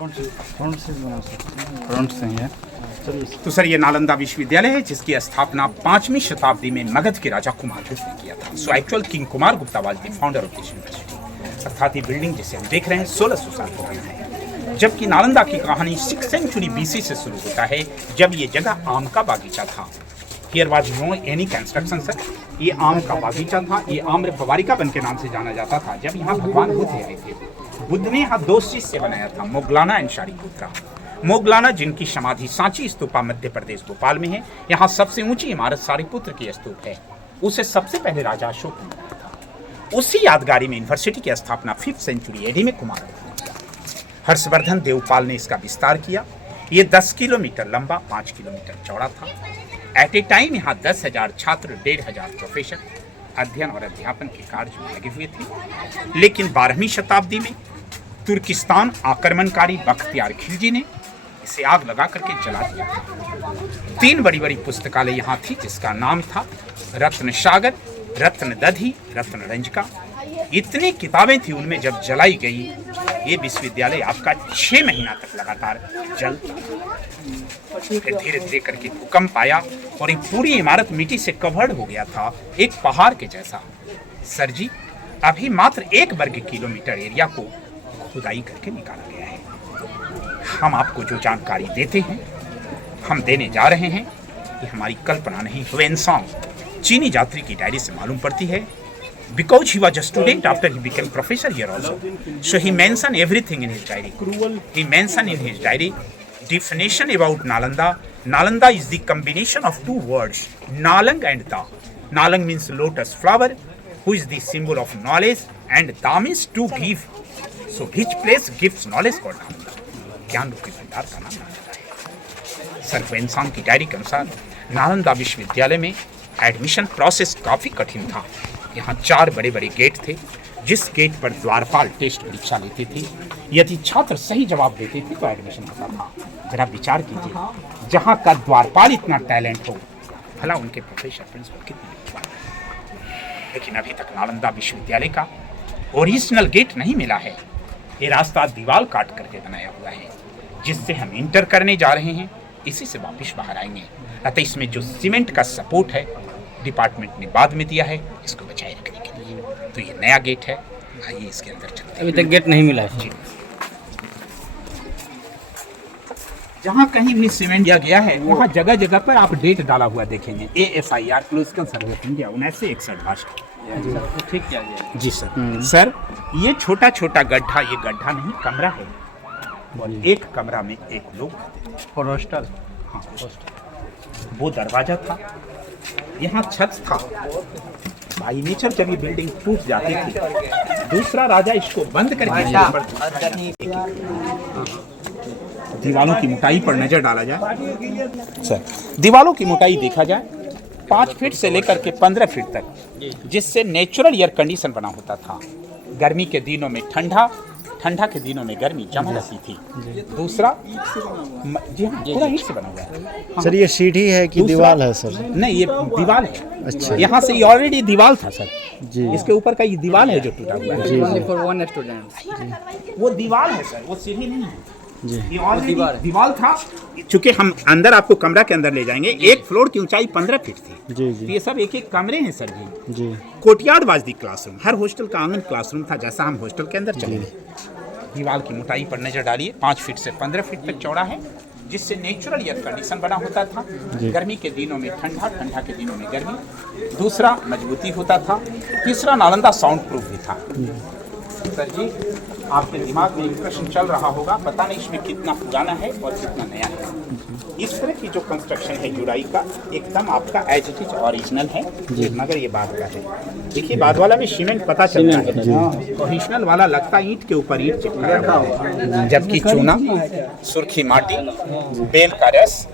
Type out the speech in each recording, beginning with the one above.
Front से है। तो सर ये नालंदा विश्वविद्यालय है जिसकी स्थापना 5वीं शताब्दी में मगध के राजा कुमार गुप्त ने किया था। So actual king Kumar Gupta was the founder of this university. अर्थात ये बिल्डिंग जिसे हम देख रहे हैं 1600 साल पुराना है, जबकि नालंदा की कहानी 6th सेंचुरी BC से शुरू होता है, जब ये जगह आम का बागीचा था। Here was no any construction sir. ये आम का बागीचा था, ये आम्र फवारिका वन के नाम से जाना जाता था। जब यहाँ भगवान बुद्ध आए थे, बुद्ध ने यहाँ 2 शिष्य बनाया था, मोगलाना एंड शारिपुत्रा। मोगलाना जिनकी समाधि सांची स्तूपा मध्य प्रदेश भोपाल में है। यहाँ सबसे ऊंची इमारत शारिपुत्र की स्तूप है, उसे सबसे पहले राजा अशोक ने बनाया था। उसी यादगारी में यूनिवर्सिटी की स्थापना 5th सेंचुरी AD में कुमार गुप्त ने किया। हर्षवर्धन देवपाल ने इसका विस्तार किया। ये 10 किलोमीटर लंबा, 5 किलोमीटर चौड़ा था। एट ए टाइम यहाँ 10,000 छात्र, 1,500 प्रोफेसर अध्ययन और अध्यापन के कार्य में लगे हुए थे। लेकिन 12वीं शताब्दी में तुर्किस्तान आक्रमणकारी बख्तियार खिलजी ने इसे आग लगा करके जला दिया। 3 बड़ी बड़ी पुस्तकालय यहाँ थी, जिसका नाम था रत्न सागर, रत्न दधी, रत्न रंजका। इतनी किताबें थी, उनमें जब जलाई गई ये विश्वविद्यालय आपका 6 महीना तक लगातार जलता। फिर धीरे धीरे करके भूकंप आया और एक पूरी इमारत मिट्टी से कवर्ड हो गया था, एक पहाड़ के जैसा। सर जी, अभी मात्र 1 वर्ग किलोमीटर एरिया को खुदाई करके निकाला गया है। हम आपको जो जानकारी देते हैं, हम देने जा रहे हैं, ये हमारी कल्पना नहीं। ह्वेनसांग चीनी यात्री की डायरी से मालूम पड़ती है, because he was a student after he became professor here also. So he mentioned everything in his diary. He mentioned in his diary definition about Nalanda. Nalanda is the combination of 2 words, Nalang and Da. Nalang means lotus flower, who is the symbol of knowledge, and Da means to give. So which place gives knowledge called Nalanda? ज्ञान रूपी भंडार का नाम नालंदा है। Sir Hiuen Tsang की diary के अनुसार नालंदा विश्वविद्यालय में एडमिशन प्रोसेस काफी कठिन था। यहाँ 4 बड़े बड़े गेट थे, जिस गेट पर द्वारपाल टेस्ट परीक्षा लेते थे। यदि छात्र सही जवाब देते थे तो एडमिशन होता था। जरा विचार कीजिए, जहाँ का द्वारपाल इतना टैलेंट हो, भला उनके प्रोफेसर प्रिंसिपल कितने। लेकिन अभी तक नालंदा विश्वविद्यालय का ओरिजिनल गेट नहीं मिला है। ये रास्ता दीवार काट करके बनाया हुआ है, जिससे हम इंटर करने जा रहे हैं, इसी से वापस बाहर आएंगे। अतः इसमें जो सीमेंट का सपोर्ट है, डिपार्टमेंट ने बाद में दिया है इसको बचाए रखने के लिए। तो ये नया गेट है, आइए इसके अंदर चलते हैं। अभी तक गेट नहीं मिला है जी। जहाँ कहीं भी सीमेंट दिया गया है, वहाँ जगह जगह पर आप डेट डाला हुआ देखेंगे, ASIR क्लोजिकल सर्वे ऑफ इंडिया 1961। ठीक किया गया जी सर। सर ये छोटा छोटा गड्ढा, ये गड्ढा नहीं कमरा है, एक कमरा में 1 लोग रहते थे। हॉस्टल। हाँ, वो दरवाजा था, यहाँ छत था। बाई नेचर जब ये बिल्डिंग टूट जाती थी, दूसरा राजा इसको बंद करके दीवालों की मोटाई पर नजर डाला जाए। सर दीवालों की मोटाई देखा जाए 5 फीट से लेकर के 15 फीट तक, जिससे नेचुरल एयर कंडीशन बना होता था। गर्मी के दिनों में ठंडा, ठंडा के दिनों में गर्मी जमा रहती थी। दूसरा जी हाँ, पूरा ईंट से बना हुआ है। हाँ, सर ये सीढ़ी है कि दीवार है सर? नहीं, ये दीवार है। अच्छा, यहाँ से ये ऑलरेडी दीवार था सर जी। इसके ऊपर का ये दीवार है जो टूटा हुआ है। Only for one student। वो दीवार है सर, वो सीढ़ी नहीं है जी। ये ऑलरेडी दीवार था। चूंकि हम अंदर आपको कमरा के अंदर ले जाएंगे, 1 फ्लोर की ऊंचाई 15 फीट थी। जी तो जी ये सब 1-1 कमरे हैं सर जी। जी। कोर्टयार्ड वाज दी क्लासरूम, हर हॉस्टल का आंगन क्लासरूम था। जैसा हम हॉस्टल के अंदर चले, दीवार की मोटाई पर नजर डालिए, 5 फीट से 15 फीट तक चौड़ा है, जिससे नेचुरल एयर कंडीशन बना होता था। गर्मी के दिनों में ठंडा, ठंडा के दिनों में गर्मी। दूसरा मजबूती होता था। तीसरा नालंदा साउंड प्रूफ भी था। सर जी आपके दिमाग में एक प्रश्न चल रहा होगा, पता नहीं इसमें कितना पुराना है और कितना नया है। इस तरह की जो कंस्ट्रक्शन है जुड़ाई का, एकदम आपका एज इट इज ओरिजिनल है, मगर ये बाद का है। देखिए बाद वाला में सीमेंट पता चलता है, ओरिजिनल वाला लगता ईंट के ऊपर ईंट चिपकाया हुआ है, जबकि चूना, सुर्खी माटी, बेल का रस,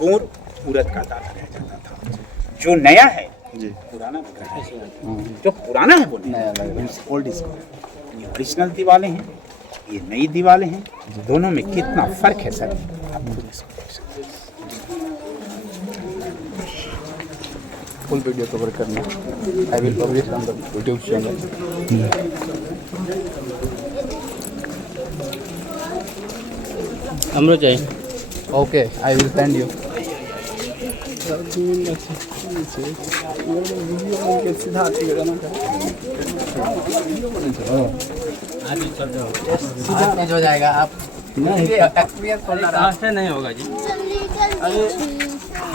गुड़, उड़द का दाना रह जाता था। जो नया है पुराना लग रहा है, जो पुराना है वो नया लग रहा है, ओल्ड इज गोल्ड। ये ओरिजिनल दीवारें हैं, ये नई दीवारें हैं, दोनों में कितना फर्क है सर आप खुद इसको देख सकते हैं। फुल वीडियो कवर करना, I will publish on the YouTube channel. अमृत चाहिए। Okay, I will send you. सीधा तेज हो जाएगा आप एक्सपीरियंस से नहीं होगा जी।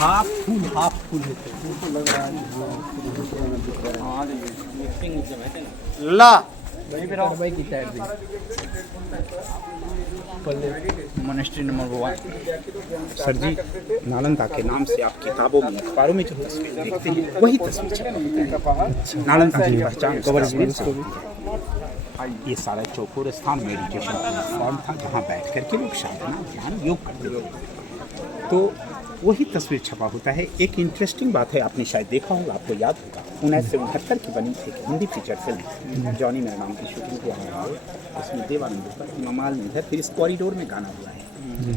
हाफ फुल है ला भाई की साइड भी मोनेस्ट्री नंबर 1। सर जी, नालंदा के नाम से आप किताबों में अखबारों में जो तस्वीर देखते हैं वही तस्वीर छपा होता है। नालंदा की पहचान इस तस्वीर से होती है। ये सारा चौकोर स्थान मेडिटेशन प्लेटफॉर्म था जहाँ बैठ करके लोग साधना ध्यान योग करते थे। तो वही तस्वीर छपा होता है। एक इंटरेस्टिंग बात है, आपने शायद देखा होगा, आपको याद होगा 1969 की बनी थी हिंदी फीचर फिल्म जॉनी मेरा नाम की शूटिंग हुआ है। उसमें देवानंद पर ममाल में इधर फिर इस कॉरिडोर में गाना हुआ है।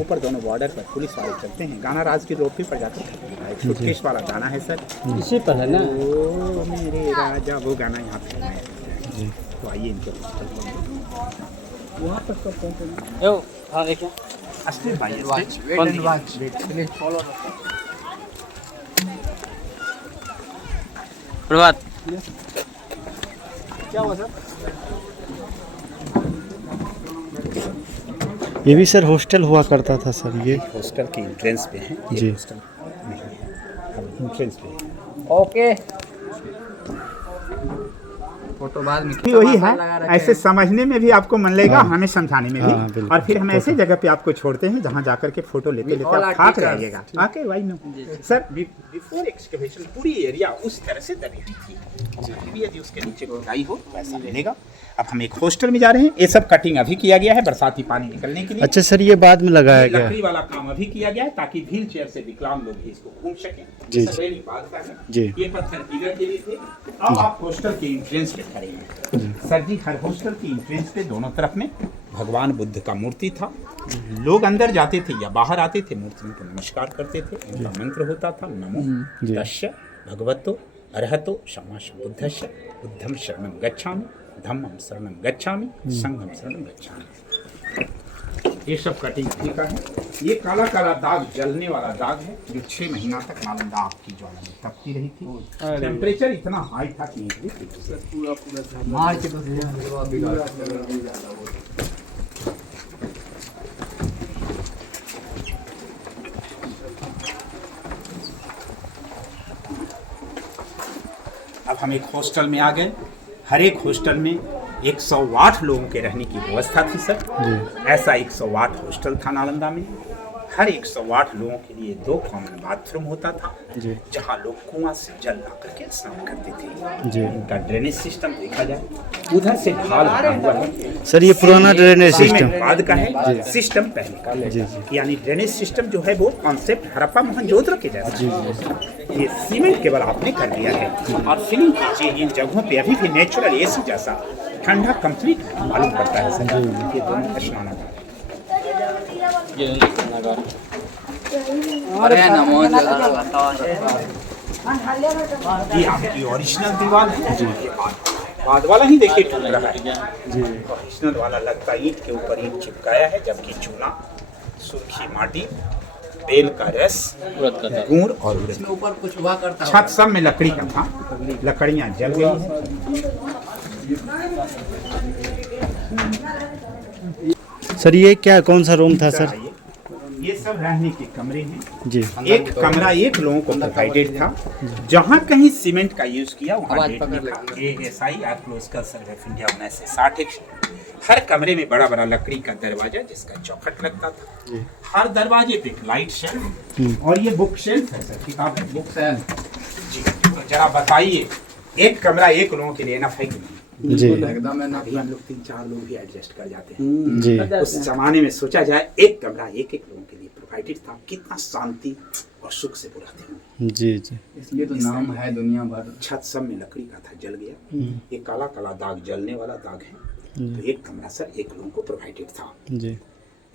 ऊपर दोनों बॉर्डर पर पुलिस वाले चलते हैं, गाना राजगीर रोड पर जाकर एक सुटकेश वाला गाना है सर, इसी पर है ना। ओ मेरे राजा, वो गाना यहाँ पे है। तो आइए इनके वहाँ पर हाँ देखिए। अस्थिर भाई watch please follow प्रभात। क्या हुआ सर? ये भी सर हॉस्टल हुआ करता था सर ये। हॉस्टल के एंट्रेंस पे है ये जी। हॉस्टल नहीं है, अब एंट्रेंस पे है। ओके फोटो बाद में वही है, ऐसे समझने में भी आपको मन लगेगा, हमें समझाने में भी। हाँ, बिल्कुल। और फिर हम ऐसे जगह पे आपको छोड़ते हैं जहाँ जाकर के फोटो लेते लेते आप थाक जाइएगा। Okay why no sir, before excavation पूरी एरिया उस तरह से दबी हुई थी। भी यदि उसके नीचे खुदाई हो वैसा मिलेगा। अब हम एक हॉस्टल में जा रहे हैं। ये सब कटिंग अभी किया गया है बरसाती पानी निकलने के लिए। अच्छा सर, ये बाद में लगाया ये गया। लकड़ी वाला काम अभी किया गया है ताकि व्हील चेयर से विकलांग लोग भी इसको घूम सकें। जी, सब रेलिंग बांध का है। जी। ये पत्थर पिलर के लिए थे। अब आप हॉस्टल के एंट्रेंस पे खड़े हैं सर जी। हर हॉस्टल के एंट्रेंस पे दोनों तरफ में भगवान बुद्ध का मूर्ति था। लोग अंदर जाते थे या बाहर आते थे, मूर्तियों को नमस्कार करते थे। उनका मंत्र होता था नमो तस्य भगवतो अरहतो सम्मा सम्बुद्धस्य बुद्धं शरणं गच्छामि धम्मं शरणं गच्छामि संघं शरणं गच्छामि। ये सब कटिंग का है। ये काला काला दाग जलने वाला दाग है जो 6 महीना तक नालंदा आग की ज्वाला में तपती रही थी। टेम्परेचर इतना हाई था कि पूरा मार्च के अब हम एक हॉस्टल में आ गए। हर एक हॉस्टल में 108 लोगों के रहने की व्यवस्था थी सर। ऐसा 108 हॉस्टल था नालंदा में। हर 108 लोगों के लिए 2 कॉमन बाथरूम होता था जहां लोग कुआं से जल ला करके स्नान करते थे। इनका ड्रेनेज सिस्टम देखा जाए, उधर से ढाल बना हुआ है सर। ये पुराना ड्रेनेज सिस्टम बाद का है, सिस्टम पहले का। यानी ड्रेनेज सिस्टम जो है वो कॉन्सेप्ट हड़प्पा मोहनजोदड़ो के जैसा। ये सीमेंट केवल आपने कर दिया है और फिलिंग कीजिए। इन जगहों पे अभी भी नेचुरल एसी जैसा ठंडा कंप्लीट मालूम पड़ता है सर। ये दोनों स्नानागार अरे नमो ये आपकी ओरिजिनल दीवार है। ये बाद वाला ही देखिए टूट रहा है। ओरिजिनल वाला लगता ईंट के ऊपर ईंट चिपकाया है, जबकि चूना, सूखी माटी, बेल का रस, गुड़ और उड़द। ऊपर कुछ हुआ करता छत सब में लकड़ी का था, लकड़ियां जल गई हैं। सर ये क्या, कौन सा रूम था सर? ये सब रहने के कमरे हैं जी। एक कमरा एक लोगों को प्रोवाइडेड था। जहाँ कहीं सीमेंट का यूज किया वहाँ डेट लिखा। ASI archaeological survey of India 1960। हर कमरे में बड़ा बड़ा लकड़ी का दरवाजा जिसका चौखट लगता था। हर दरवाजे पे एक लाइट शेल्फ और ये बुक शेल्फ है सर, किताब बुक शेल्फ जी। तो जरा बताइए, एक कमरा एक लोगों के लिए एनफ है कि नहीं? जी एकदम है ना। अभी हम लोग 3-4 लोग भी एडजस्ट कर जाते हैं। जी। उस जमाने में सोचा जाए एक कमरा एक लोगों के लिए प्रोवाइडेड था, कितना शांति और सुख से पूरा था। जी जी। इसलिए तो नाम है दुनिया भर। छत सब में लकड़ी का था, जल गया। ये काला काला दाग जलने वाला दाग है। तो एक कमरा सर एक लोगों को प्रोवाइडेड था। जी।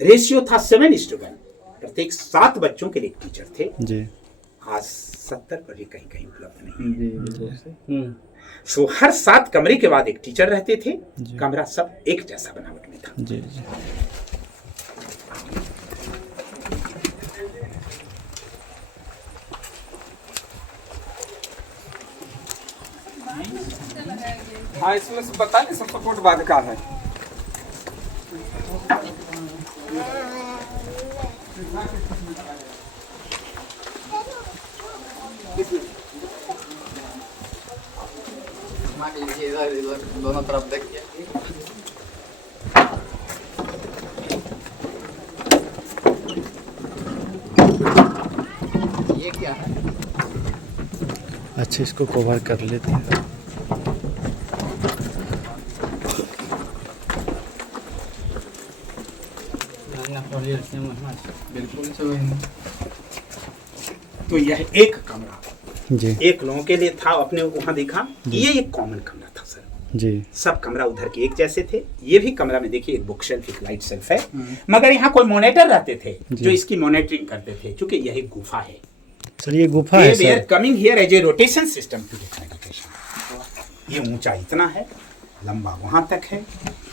रेशियो था 7:1। प्रत्येक 7 बच्चों के लिए एक टीचर थे। जी। आज 70 पर भी कहीं कहीं उपलब्ध नहीं। सो हर 7 कमरे के बाद एक टीचर रहते थे। कमरा सब एक जैसा बनावट में था। जी जी। हाँ, इसमें से बता नहीं सब सपोर्ट बाद का है। दोनों तरफ देखिए। ये क्या है? अच्छा, इसको कवर कर लेते हैं। बिल्कुल से वही। तो यह एक कमरा जी एक लोगों के लिए था, अपने वहां देखा। ये एक कॉमन कमरा था सर, जी। सब कमरा उधर के एक जैसे थे। ये भी कमरा में देखिए एक बुक शेल्फ, एक लाइट शेल्फ है, मगर यहाँ कोई मॉनिटर रहते थे जो इसकी मॉनिटरिंग करते थे, क्योंकि यह एक गुफा है। सर ये गुफा है They were sir? coming here as a rotation system to get meditation। ये ऊंचा इतना है, लंबा वहां तक है।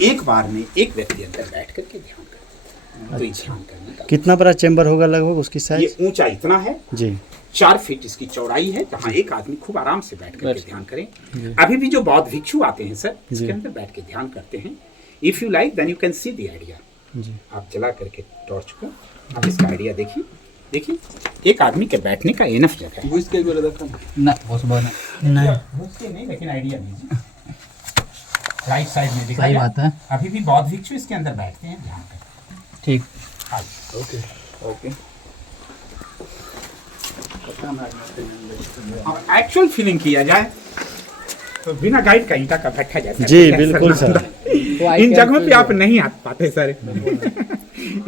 एक बार में एक व्यक्ति अंदर बैठ करके ध्यान करता है। तो ये ध्यान करने का कितना बड़ा चेंबर होगा लगभग उसकी ये साइज? ऊंचा इतना है जी 4 फीट इसकी चौड़ाई है, जहाँ एक आदमी खूब आराम से बैठ करके ध्यान करें। अभी भी जो बौद्ध भिक्षु आते हैं सर, इसके अंदर बैठ के ध्यान करते हैं। If you like then you can see the idea. जी। आप जला करके टॉर्च को आप इसका आइडिया देखिए। देखिए एक आदमी के बैठने का एनफ जगह है। इसके बोले देखो ना उस बार नहीं, लेकिन आइडिया लीजिए। राइट साइड में दिखाई बात है। अभी भी बौद्ध भिक्षु इसके अंदर बैठते हैं, ध्यान करते ठीक। हैं। Okay okay. अब एक्चुअल फीलिंग किया जाए तो बिना गाइड का ईंटा का भट्ठा जैसा जी है, बिल्कुल सर। इन जगहों पे आप नहीं आ पाते सर,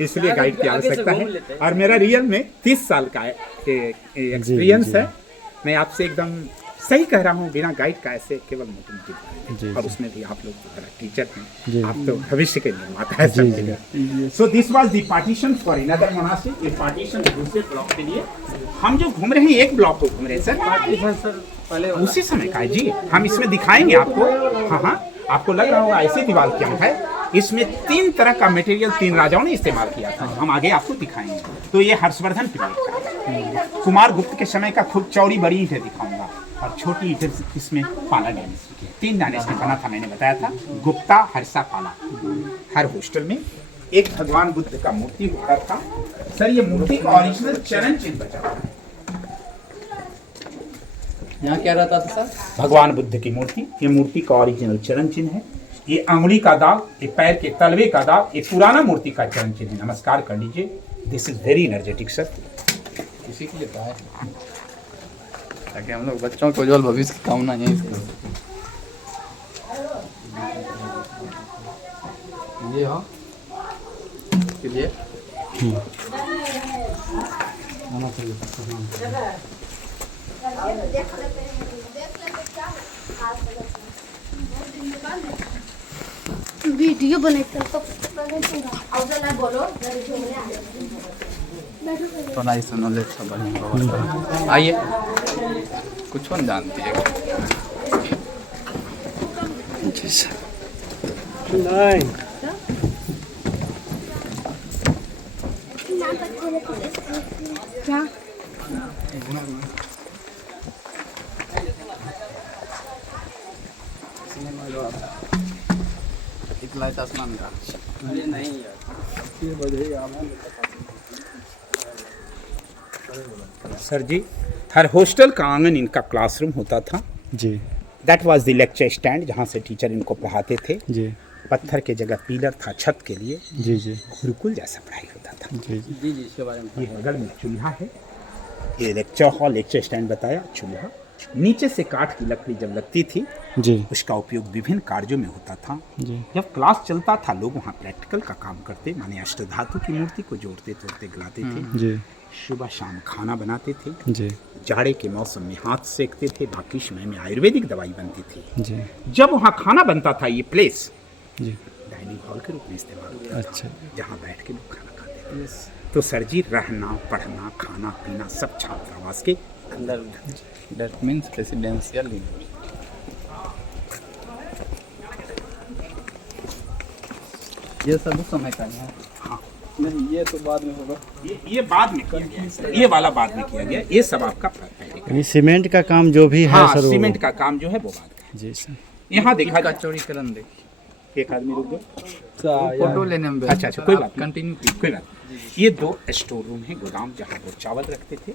इसलिए गाइड की आवश्यकता है। और मेरा रियल में 30 साल का एक्सपीरियंस जी। है। मैं आपसे एकदम सही कह रहा हूँ, बिना गाइड का ऐसे केवल मोटी जी, और उसमें भी आप लोग टीचर जी। हैं, आप तो भविष्य के निर्माता है सब जगह। So this was the partition for another monastery. ये पार्टीशन दूसरे ब्लॉक के लिए। हम जो घूम रहे हैं एक ब्लॉक को घूम रहे हैं सर, उसी समय का है जी। हम इसमें दिखाएंगे आपको। हाँ, आपको लग रहा होगा ऐसी दीवार क्या है। इसमें 3 तरह का मटेरियल 3 राजाओं ने इस्तेमाल किया था, हम आगे आपको दिखाएंगे। तो ये हर्षवर्धन पीरियड का है। कुमार गुप्त के समय का खूब चौड़ी बड़ी ईंटें दिखाऊंगा, और छोटी ईंटें इसमें पाला डायनेस्टी की। 3 डायनेस्टी बना था, मैंने बताया था, गुप्ता, हर्षा, पाला। हर हॉस्टल में एक भगवान बुद्ध का मूर्ति होता था सर। ये मूर्ति का ओरिजिनल चरण चिन्ह बचा हुआ है। यहाँ क्या रहता था सर? भगवान बुद्ध की मूर्ति, ये मूर्ति का ओरिजिनल चरण चिन्ह है। ये अंगुली का दाग, ये पैर के तलवे का दाग, ये पुराना मूर्ति का चरण चिन्ह है। नमस्कार कर लीजिए। This is very energetic sir. इसी के लिए था ताकि हम लोग बच्चों को उज्जवल भविष्य की कामना यहीं से ये हो के लिए वीडियो बनाते तो बोलो थोड़ा इस नॉलेज सब बढ़िया। आइए कुछ नहीं जानती है। जी सर। नहीं क्या इतना आसमान का नहीं सर जी, हर हॉस्टल का आंगन इनका क्लासरूम होता था। जी that was the lecture stand, जहाँ से टीचर इनको पढ़ाते थे। जी पत्थर के जगह पिलर था छत के लिए। जी जी गुरुकुल जैसा पढ़ाई होता था। जी जी जी जी इसके बारे में ये बगल में चूल्हा है। ये लेक्चर हॉल, लेक्चर स्टैंड बताया, चूल्हा। नीचे से काठ की लकड़ी जब लगती थी, जी उसका उपयोग विभिन्न कार्यों में होता था। जी जब क्लास चलता था, लोग वहाँ प्रैक्टिकल का काम करते, माने अष्टधातु की मूर्ति को जोड़ते तोड़ते गलाते थे। जी सुबह शाम खाना बनाते थे। जी जाड़े के मौसम में हाथ सेकते थे। बाकी समय में आयुर्वेदिक दवाई बनती थी। जी जब वहाँ खाना बनता था, ये प्लेस जी डाइनिंग हॉल के रूप में इस्तेमाल होता था, अच्छा जहाँ बैठ के लोग खाना खाते थे। तो सर जी, रहना, पढ़ना, खाना पीना सब छात्रावास के अंदर। That means residential. ये सब उस समय का है। हाँ, नहीं ये तो बाद में होगा। ये बाद में किया गया है। ये वाला बाद में किया गया। ये सब आपका पहले का। ये सीमेंट का काम जो भी है हाँ, सर वो- सीमेंट का काम जो है वो बाद का है। जी सर। यहाँ देखा इसका चौड़ीकरण देखिए। एक आदमी रुक गए। फोटो लेने में अच्छा अच्छा, कोई बात नहीं, कंटिन्यू कीजिए। कोई बात नहीं। ये 2 स्टोर रूम है, गोदाम, जहाँ वो चावल रखते थे।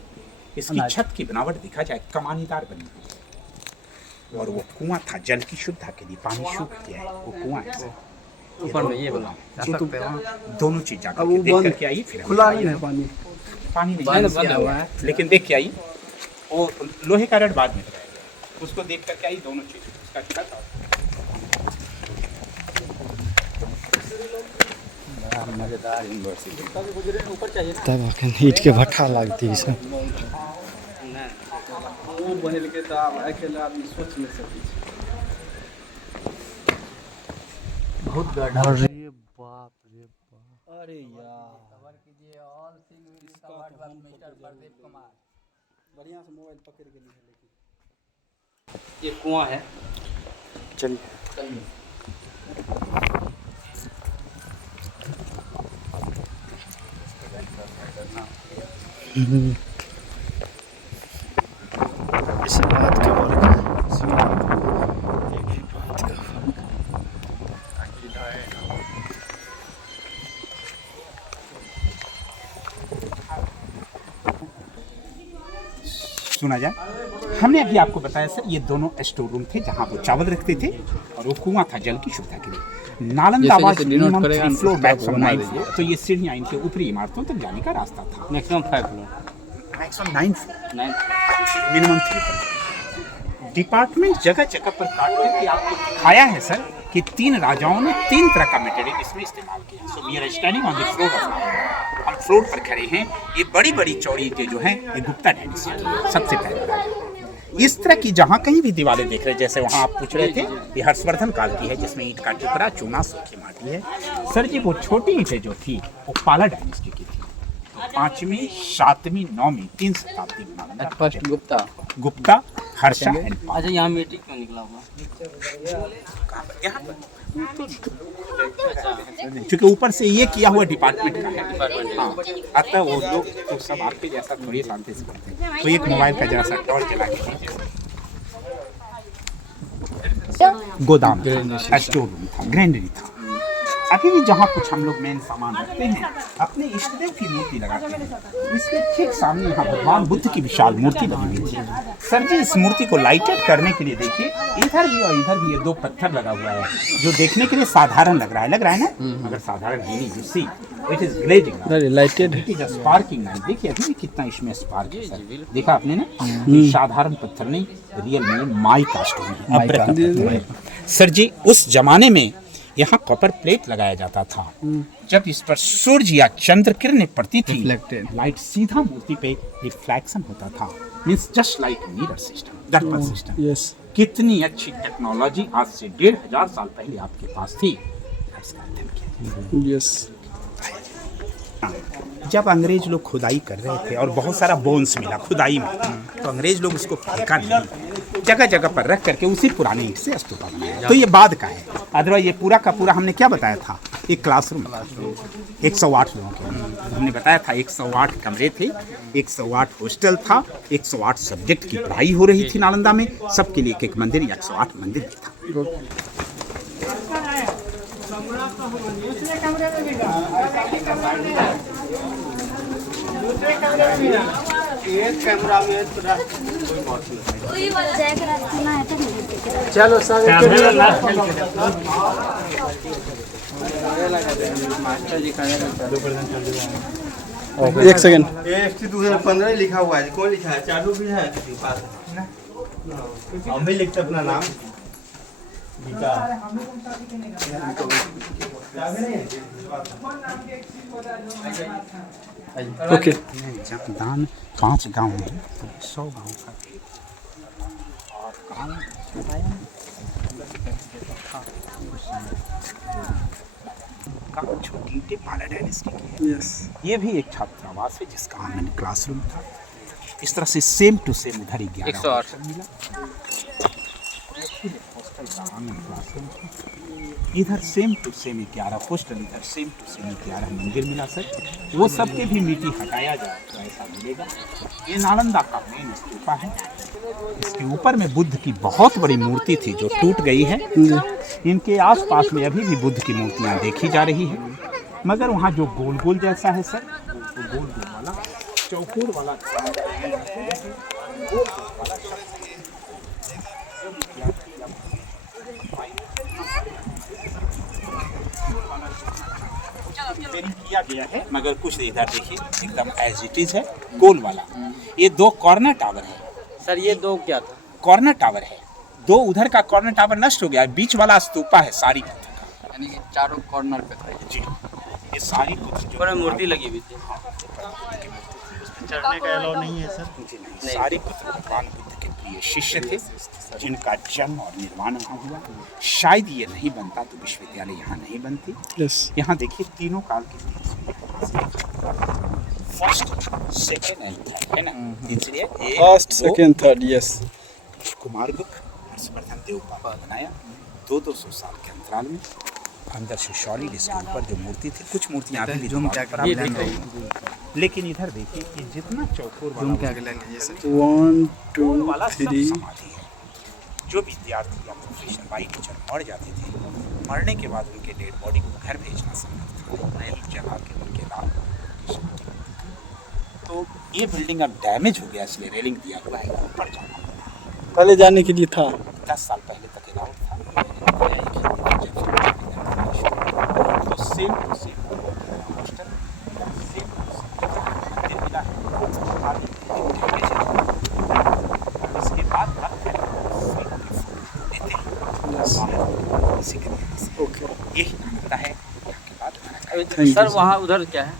इसकी छत की बनावट देखा जाए कमानीदार बनी हुई है। और वो कुआं था जल की शुद्धता के लिए, पानी सूख गया है, वो कुआं है सर। ऊपर में ये बना सकते हैं। दोनों चीज जाकर के देख करके आइए, फिर खुला ही है पानी नहीं बंद हुआ है। लेकिन देख के आइए, वो लोहे का रड बाद में लगाएगा, उसको देख करके आइए, दोनों चीज उसका छत और मजेदार यूनिवर्सिटी। तब आखिर ईट के भट्ठा लगती है सब। बहुत गड्ढा। अरे बाप रे बाप। अरे यार खबर कीजिए all Singh with covered by mister Pradeep Kumar. बढ़िया से मोबाइल पकड़ के लिए लेकिन ये कुआं है। चलिए इस बात का और क्या एक ही बात का सुना जाए। हमने अभी आपको बताया सर, ये दोनों स्टोर रूम थे जहाँ वो चावल रखते थे, और वो कुआं था जल की शुद्धता के लिए। नालंदा जैसे डिनोट मिनिमम करेगा 3 फ्लोर, मैक्सिमम बना 9 लीजिए। फ्लोर, तो ये सीढ़ियाँ इनके ऊपरी इमारतों तक जाने का रास्ता था। Maximum 5 floor. Maximum 9 floor, 9 minimum 3 floor. Department जगह जगह पर काट करके आपको दिखाया है सर कि 3 राजाओं ने 3 तरह का मटेरियल इसमें इस्तेमाल किया। So we are standing on the floor of, हम फ्लोर पर खड़े हैं। ये बड़ी बड़ी चौड़ी ईंटें जो हैं ये गुप्ता डायनेस्टी की सबसे पहले राजा। इस तरह की जहाँ कहीं भी दीवारें देख रहे हैं, जैसे वहाँ आप पूछ रहे थे, ये हर्षवर्धन काल की है, जिसमें ईंट का टुकड़ा, चूना, सूखी माटी है। सर जी वो छोटी ईंटें जो थी वो पाला डायनेस्टी की थी। 5वीं, 7वीं, 9वीं 3 शताब्दी में फर्स्ट गुप्ता, हर्षा एंड पाला। अच्छा यहाँ मिट्टी क्यों निकला हुआ? यहाँ पर क्योंकि ऊपर से ये किया हुआ डिपार्टमेंट का है। हाँ, अतः वो लोग तो सब आपके जैसा थोड़ी शांति से करते हैं। तो एक मोबाइल का जरा सा टॉर्च जला के दीजिए। गोदाम था, स्टोर रूम था, ग्रैंडरी था। अभी भी जहाँ कुछ हम लोग मेन सामान रखते हैं, अपने इष्टदेव की मूर्ति लगाते हैं, इसके ठीक सामने यहाँ भगवान बुद्ध की विशाल मूर्ति बनी हुई थी। सर जी इस मूर्ति को लाइटेड करने के लिए देखिए, इधर भी और इधर भी ये 2 पत्थर लगा हुआ है, जो देखने के लिए साधारण लग रहा है ना, मगर साधारण है नहीं। You see it is glazing, lighted it is sparking light. देखिए अभी भी कितना इसमें स्पार्क है सर, देखा आपने ना? ये साधारण पत्थर नहीं, रियल में माई का स्टोन है, अब्र का पत्थर है। सर जी उस जमाने में यहाँ कॉपर प्लेट लगाया जाता था, जब इस पर सूरज या चंद्र किरणें पड़ती थी, लाइट सीधा मूर्ति पे रिफ्लेक्शन होता था। Means just like mirror system, दर्पण सिस्टम। यस कितनी अच्छी टेक्नोलॉजी आज से 1500 साल पहले आपके पास थी। यस जब अंग्रेज लोग खुदाई कर रहे थे और बहुत सारा बोन्स मिला खुदाई में, तो अंग्रेज लोग उसको फेंका नहीं, जगह जगह पर रख करके उसी पुराने ईंट से स्तूपा बनाया। तो ये बाद का है, अदरवाइज ये पूरा का पूरा हमने क्या बताया था, एक क्लासरूम 108 लोगों के, हमने बताया था 108 कमरे थे, 108 हॉस्टल था, 108 सब्जेक्ट की पढ़ाई हो रही थी नालंदा में, सबके लिए एक मंदिर या 108 मंदिर भी था। चलो सर एक सेकंड। 2015 लिखा हुआ है, कौन लिखा है? चालू भी है किसी के पास? हम भी लिखते अपना नाम। ओके दान 5 गांव है, 100 गांव का और गांव छोटी पाला डायनेस्टी की है। यस ये भी एक छात्रावास है जिसका आंगन क्लासरूम था। इस तरह से सेम टू सेम उधर ही 11 108 मिला। हॉस्टल का आंगन क्लासरूम था। इधर सेम टू सेम 11 हॉस्टल, इधर सेम टू सेम 11 मंदिर मिला सर। वो सबके भी मिट्टी हटाया जाए तो ऐसा मिलेगा। ये नालंदा का मेन स्तूपा है। इसके ऊपर में बुद्ध की बहुत बड़ी मूर्ति थी जो टूट गई है। इनके आसपास में अभी भी बुद्ध की मूर्तियां देखी जा रही है, मगर वहाँ जो गोल गोल जैसा है सर, वो गोल गोल वाला चौकोर वाला किया गया है, मगर कुछ इधर देखिए एकदम एज इट इज है गोल वाला। ये 2 कॉर्नर टावर है सर। ये दो क्या था? कॉर्नर टावर है। 2 उधर का कॉर्नर टावर नष्ट हो गया, बीच वाला स्तूपा है सारी पत्थर का, यानी कि चारों कॉर्नर पे था जी। ये सारी ऊपर में मूर्ति लगी हुई थी। चढ़ने का अलाउ नहीं है सर। जी नहीं, सारी पत्थर भगवान बुद्ध के प्रिय शिष्य थे जिनका जन्म और निर्माण वहाँ हुआ। शायद ये नहीं बनता तो विश्वविद्यालय यहाँ नहीं बनती। यहाँ देखिए तीनों काल की फर्स्ट, सेकेंड एंड थर्ड है ना, इसलिए first, second, third, yes. Kumaragupta Harshavardhan देव बाबा बनाया 200 साल के अंतराल में। अंदर से सॉलिड इसके ऊपर जो मूर्ति थी, कुछ मूर्तियां अभी भी जूम क्या पर आप देख देख रहे रहे हैं। लेकिन इधर देखिए कि जितना चौकोर वाला जूम क्या ले लीजिए सर। 1 गोल 2 वाला सब 3 समाधि है। जो विद्यार्थी या प्रोफेसर बाई टीचर मर जाते थे, मरने के बाद उनके डेड बॉडी को घर भेजना संभव था, नहीं जला के उनके नाम। तो ये बिल्डिंग अब डैमेज हो गया, इसलिए रेलिंग दिया हुआ है, ऊपर जाना पड़ा। पहले जाने के लिए था। 10 साल पहले तक अलाउड था। तो same to same hostel, same to same मंदिर मिला है। आगे डैमेज है। इसके बाद ओके, यही नालंदा है। यहाँ के बाद थैंक सर यू। वहाँ उधर क्या है?